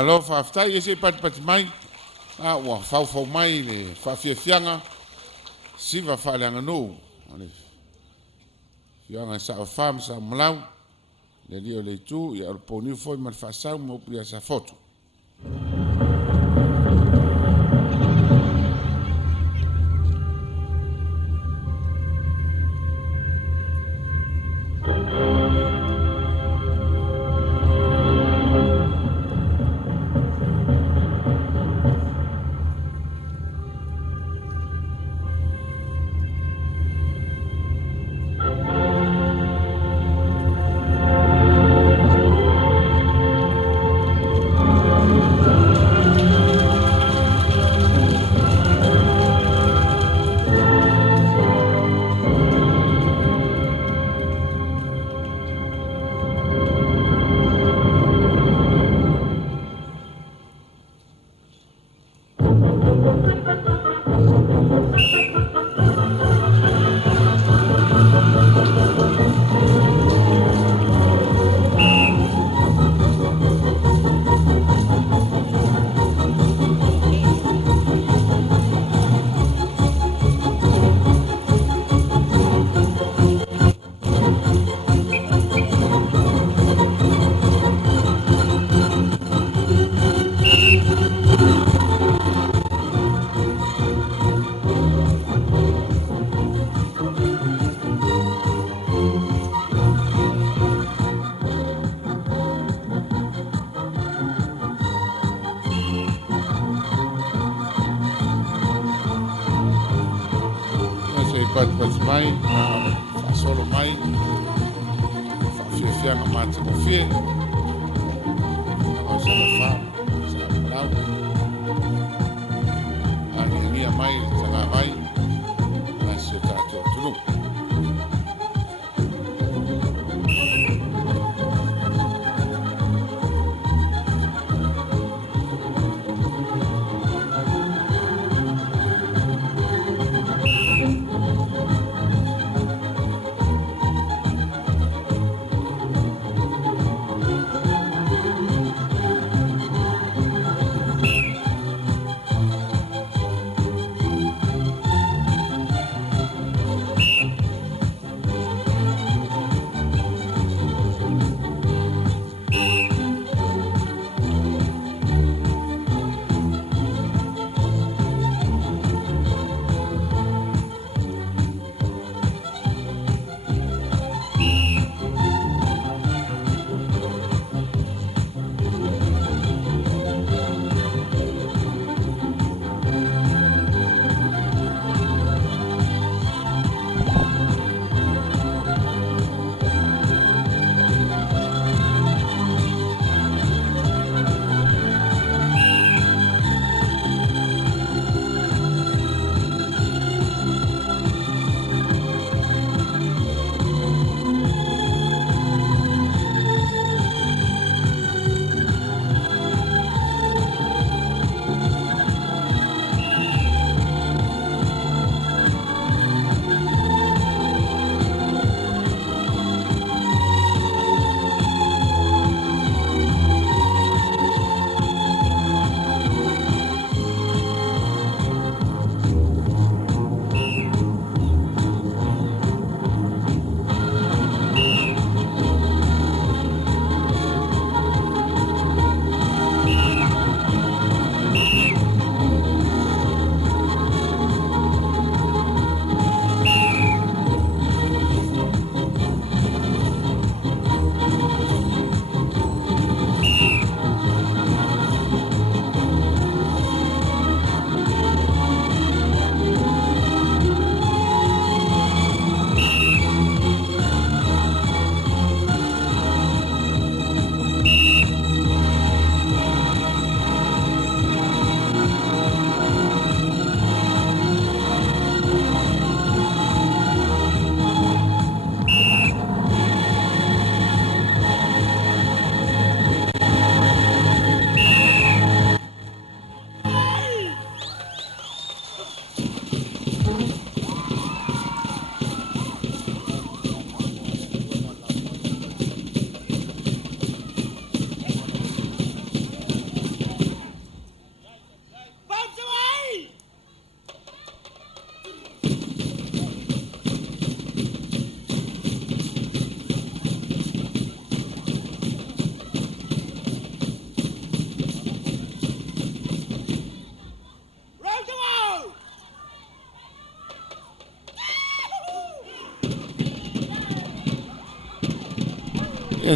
Alo whaaftai e se pati mai. Ua whau mai le whawhiawhianga. Siva whaaleanga nou. Fianga sa o whaam sa malau. Le rio le tu i arponi foi man whaasau mo pia sa foto. Pat mai, solo mai, whawhiawhianga mata mo whie, o sa wha, sa parau, angia mai, tanga mai, na si o tātua tunu.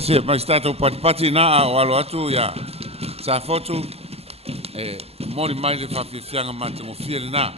se mai stato pati na o alo atu ya sa fotu mori mai le fafianga matango fiel na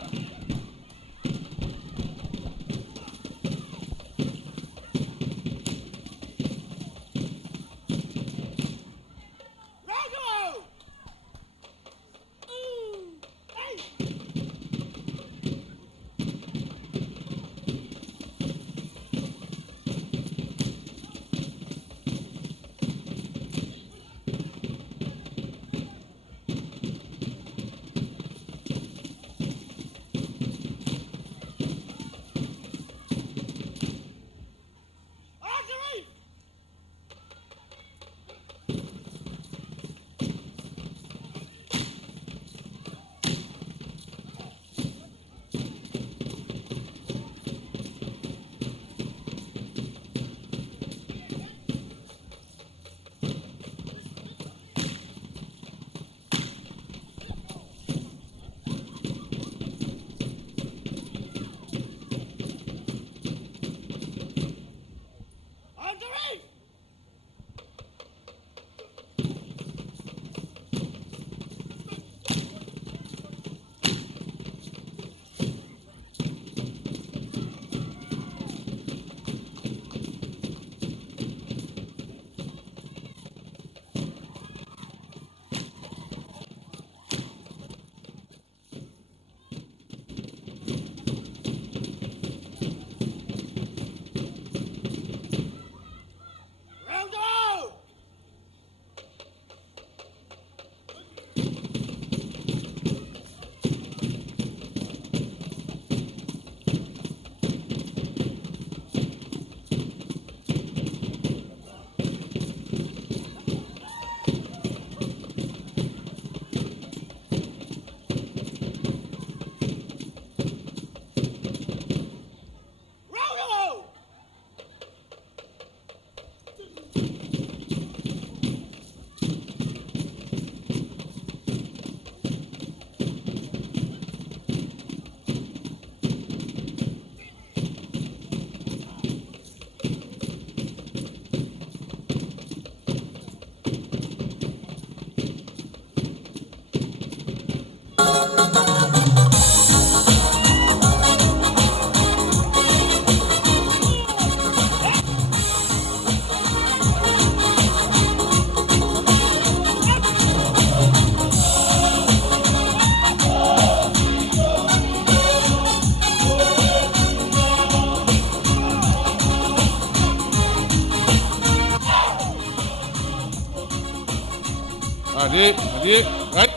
Adi, right?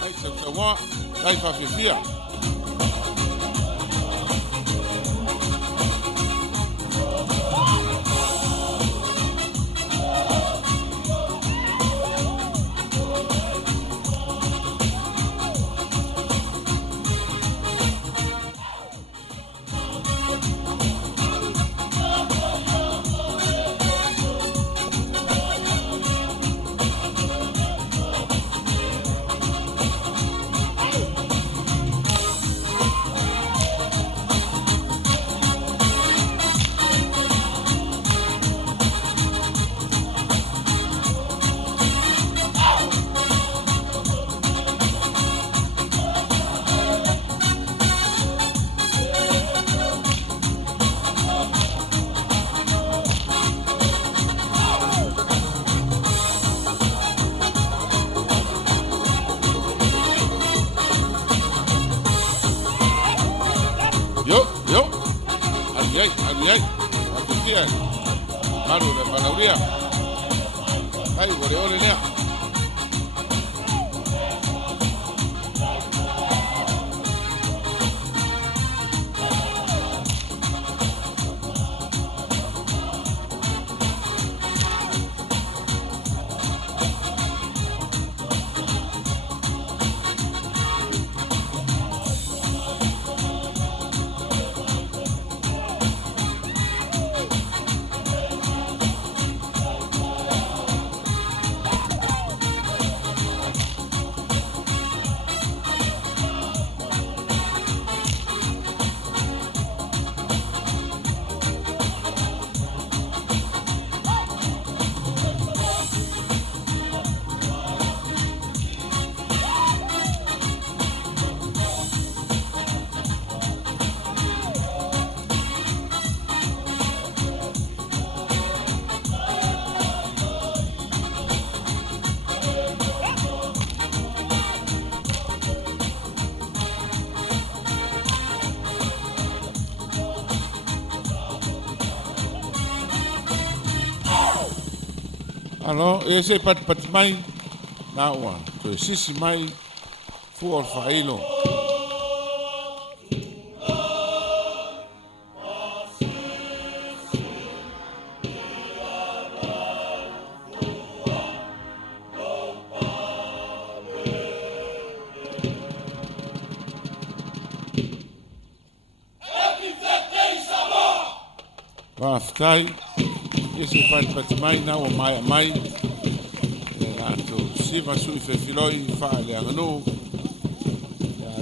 Right, so what? Right off your fear. Yo, Aliay, Acutia, Maru, la Panauria, ay, Boreole, nea. Alo, e se pat mai na ua, to sisi mai fu o failo. Va ftai, e se pat mai na ua mai, na to siva sui fe filoi fa le angano.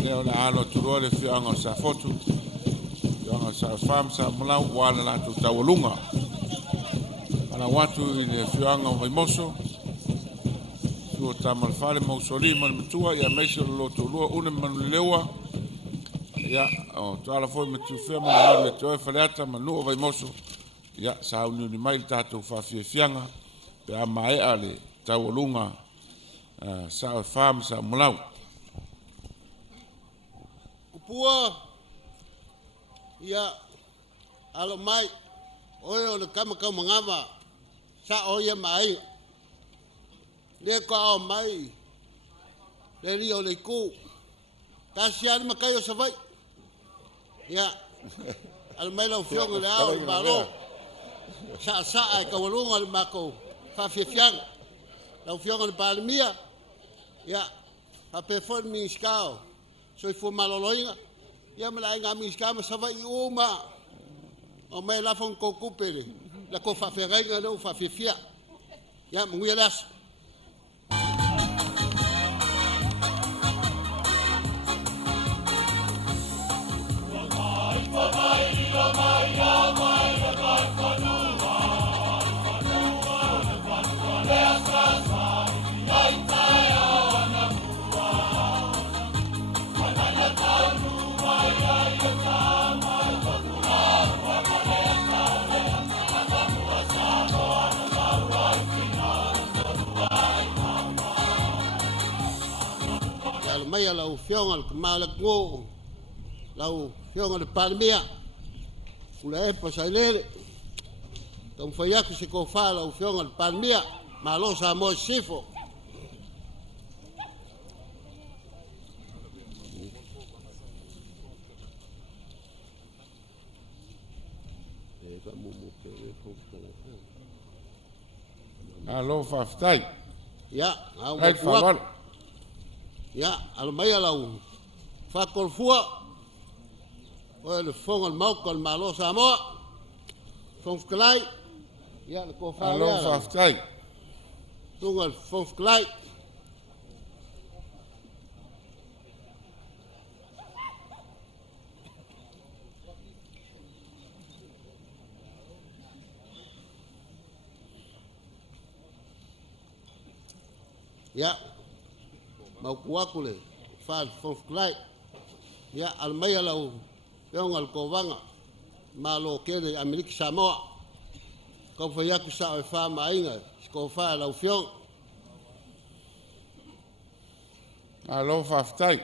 Leo la alo turuole fi anga sa fotu, anga sa fam sa mlau wala la tu tawalunga. Ana watu ile fi anga vai moso, tu tamal fale mausoli mal metua ya meso lo tu lo une man lewa. Ya, o tu ala foi metu fe man le tu fale ata manu vai moso. Ya sa unu ni mai tatu fa fi fianga, pe a mai ale tawalunga sa fam sa mlau. Pua ia alo mai oe o le kama mangava sa o ia mai le ko o mai le li o le ku ta sia ma kai o savai ia al mai lo fio le ao balo sa ai ka walunga le mako fa fiang lo fio le palmia ia a pe fon mi skao so fu maloloinga ia mala nga mi skama sava I uma o mai la fon ko kupere la ko fa ferrenga lo fa fia ia mungia las mai lau fiong al kemala ngo lau fiong al palmia ula e pasailele tom fayaku se ko fa lau fiong al palmia malo sa mo sifo Alo faftai. ya au Right fa ya al mai lau fa kol fua o le fong al mau kol malo sa mo fong klai ya le ko fa Alo faftai. tungal fong klai ya mau kuaku le fal fonflai ya al mai lau yong al kovanga malo kele Amerika Samoa ko fa yaku sa fa mainga ko fa lau fiong Alo faftai.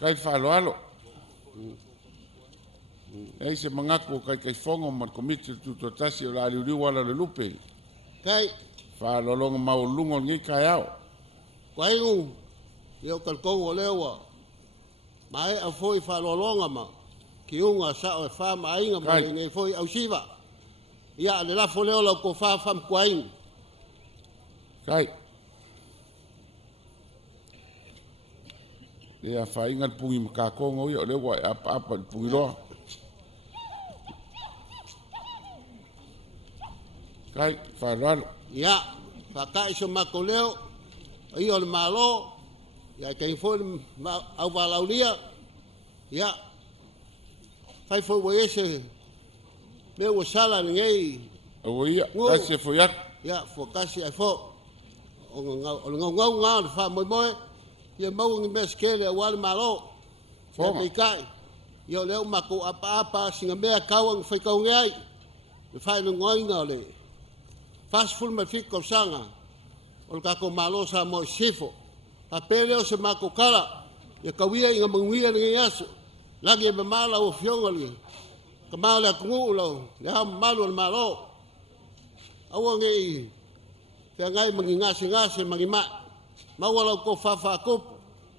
Kai falo alo. Ei se mangaku kai fongo man komiti tu totasi o la liu wala le lupe. kai Fa lo long mau lungo ngi kayao. kwaingu yo kal kongo lewa mai a foi fa lolonga ma kiunga sa fa mainga ma ngai foi au siva ya le la fo leo la ko fa fam kwaing Kai. Ia fa inga pungi makakongo yo le wa apa pungi lo. Kai fa lo. ya fa kai so makoleo io le malo ya kai fo au valaulia ya fai fo wese me wo sala ngai O ia, kasi fo yak. ya fo kasi ai fo o ngau fa moi ia mau ngi meskele wal malo fo kai yo leo mako apa singa mea kawang fai kau ngai fai no ngoi ngale fast full me fiko sanga o ka ko malo sa mo sifo papele o se mako kala ya kawia inga manguia ngi yaso lagi be mala o fiongali kamala kungulo ya malo malo awangi Whengai mangi ngase mangima. Mawala ko whawhakup.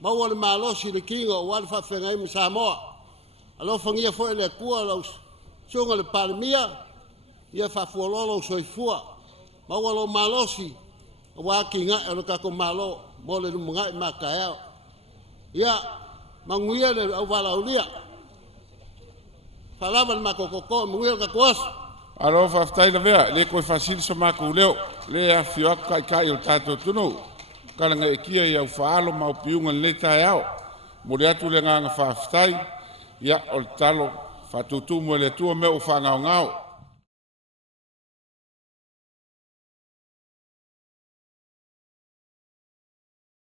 Mawala malosi le kinga o wale whengai mi Samoa. Alo whangia fo ele kua lau sunga le paramia. Ia whafuololo soifua. Mawala malosi. Wa kinga alo kako malo. Mole lumungai makayao. Ia manguia le awala ulia. Falaban makokoko manguia kakuas. Alo whaftai na vea, le koe whasil sa maku leo, le a whiwaka kai o tātou tunu. Kalanga e kia i au whaalo mau piunga le tae au. Mori atu le nganga whaftai, ia o le talo, whatutumu e le tua meo whangao ngao.